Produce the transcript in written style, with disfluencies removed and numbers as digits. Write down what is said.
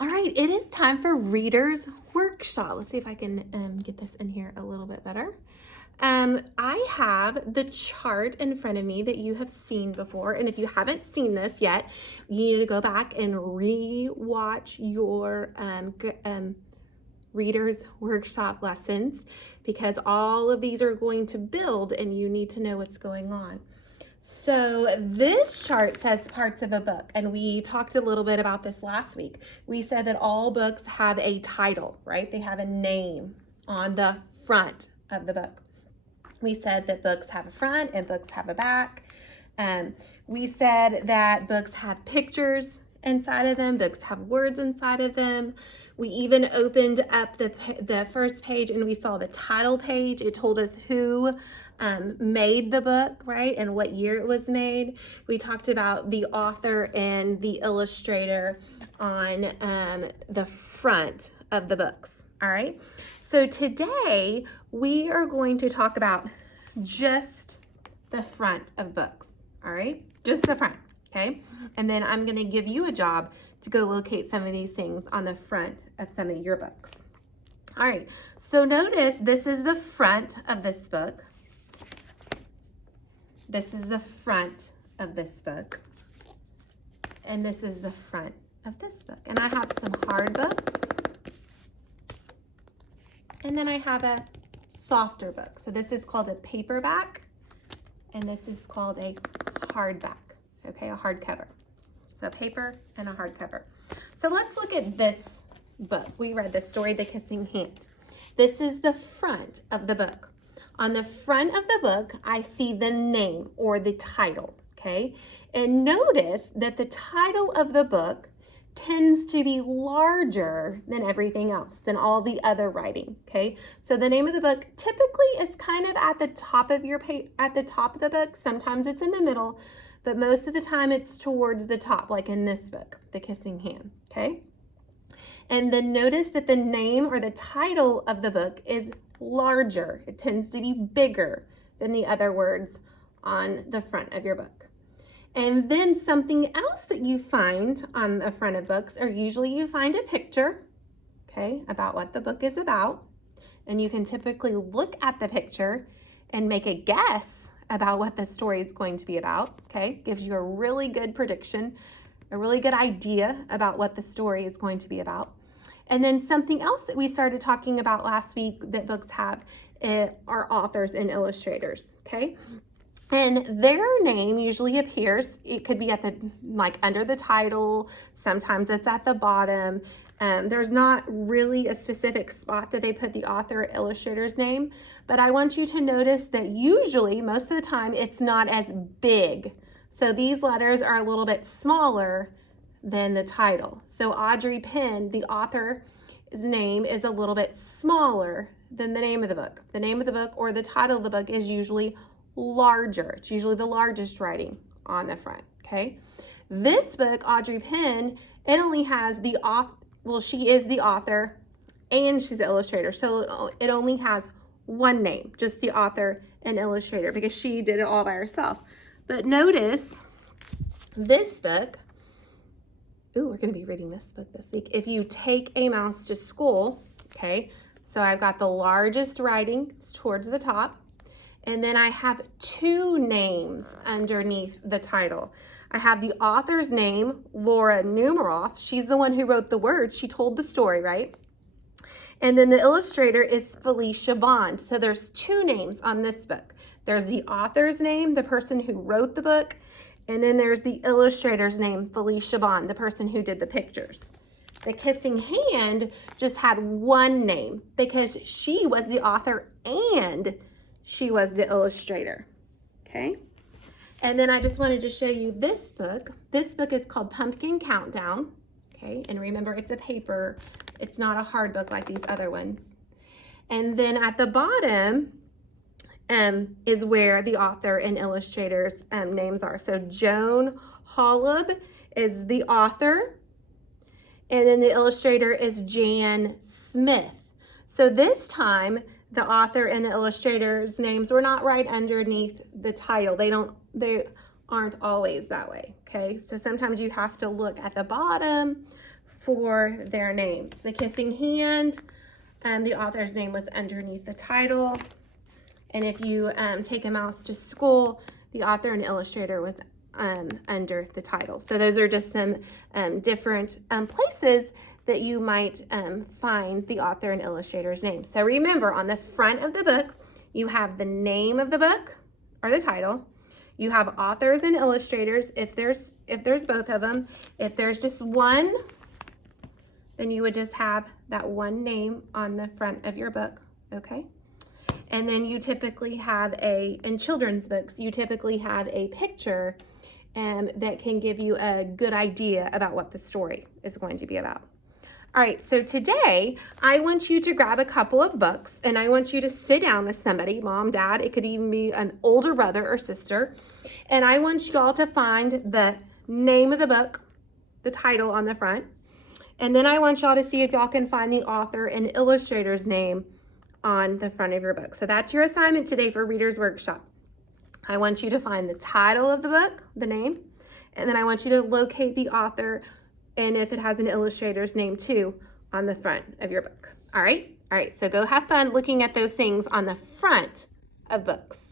All right, it is time for Reader's Workshop. Let's see if I can get this in here a little bit better. I have the chart in front of me that you have seen before, and if you haven't seen this yet, you need to go back and re-watch your Reader's Workshop lessons because all of these are going to build and you need to know what's going on. So this chart says parts of a book, and we talked a little bit about this last week. We said that all books have a title, right? They have a name on the front of the book. We said that books have a front and books have a back. We said that books have pictures inside of them, books have words inside of them. We even opened up the first page and we saw the title page. It told us who made the book, right, and what year it was made. We talked about the author and the illustrator on the front of the books, all right? So today we are going to talk about just the front of books, all right? Just the front, okay? And then I'm gonna give you a job to go locate some of these things on the front of some of your books. All right, so notice this is the front of this book. This is the front of this book. And this is the front of this book. And I have some hard books. And then I have a softer book. So this is called a paperback. And this is called a hardback, okay, a hardcover. So paper and a hardcover. So let's look at this book. We read the story, The Kissing Hand. This is the front of the book. On the front of the book, I see the name or the title, okay? And notice that the title of the book tends to be larger than everything else, than all the other writing, okay? So the name of the book typically is kind of at the top of your at the top of the book. Sometimes it's in the middle, but most of the time it's towards the top, like in this book, The Kissing Hand, okay? And then notice that the name or the title of the book is larger. It tends to be bigger than the other words on the front of your book. And then something else that you find on the front of books are usually you find a picture, okay, about what the book is about. And you can typically look at the picture and make a guess about what the story is going to be about, okay? Gives you a really good prediction, a really good idea about what the story is going to be about. And then something else that we started talking about last week that books have are authors and illustrators, okay? And their name usually appears, it could be at the, like under the title, sometimes it's at the bottom. There's not really a specific spot that they put the author or illustrator's name, but I want you to notice that usually, most of the time, it's not as big. So these letters are a little bit smaller than the title. So Audrey Penn, the author's name, is a little bit smaller than the name of the book. The name of the book or the title of the book is usually larger. It's usually the largest writing on the front, okay? This book, Audrey Penn, it only has the author, well, she is the author and she's the illustrator. So it only has one name, just the author and illustrator, because she did it all by herself. But notice this book, ooh, we're gonna be reading this book this week. If you take a mouse to school, okay, so I've got the largest writing, it's towards the top. And then I have two names underneath the title. I have the author's name, Laura Numeroff. She's the one who wrote the words. She told the story, right? And then the illustrator is Felicia Bond. So there's two names on this book. There's the author's name, the person who wrote the book, and then there's the illustrator's name, Felicia Bond, the person who did the pictures. The Kissing Hand just had one name because she was the author and she was the illustrator, okay? And then I just wanted to show you this book. This book is called Pumpkin Countdown, okay? And remember, it's a paper. It's not a hard book like these other ones. And then at the bottom is where the author and illustrator's names are. So Joan Holub is the author, and then the illustrator is Jan Smith. So this time, the author and the illustrator's names were not right underneath the title. They aren't always that way, okay? So sometimes you have to look at the bottom for their names. The Kissing Hand, the author's name was underneath the title. And if you take a mouse to school, the author and illustrator was under the title. So those are just some different places that you might find the author and illustrator's name. So remember, on the front of the book, you have the name of the book or the title. You have authors and illustrators if there's both of them. If there's just one, then you would just have that one name on the front of your book, okay? And then you typically have in children's books, you typically have a picture that can give you a good idea about what the story is going to be about. All right, so today I want you to grab a couple of books and I want you to sit down with somebody, mom, dad, it could even be an older brother or sister, and I want you all to find the name of the book, the title on the front, and then I want y'all to see if y'all can find the author and illustrator's name on the front of your book. So that's your assignment today for Reader's Workshop. I want you to find the title of the book, the name, and then I want you to locate the author and if it has an illustrator's name too on the front of your book. All right, so go have fun looking at those things on the front of books.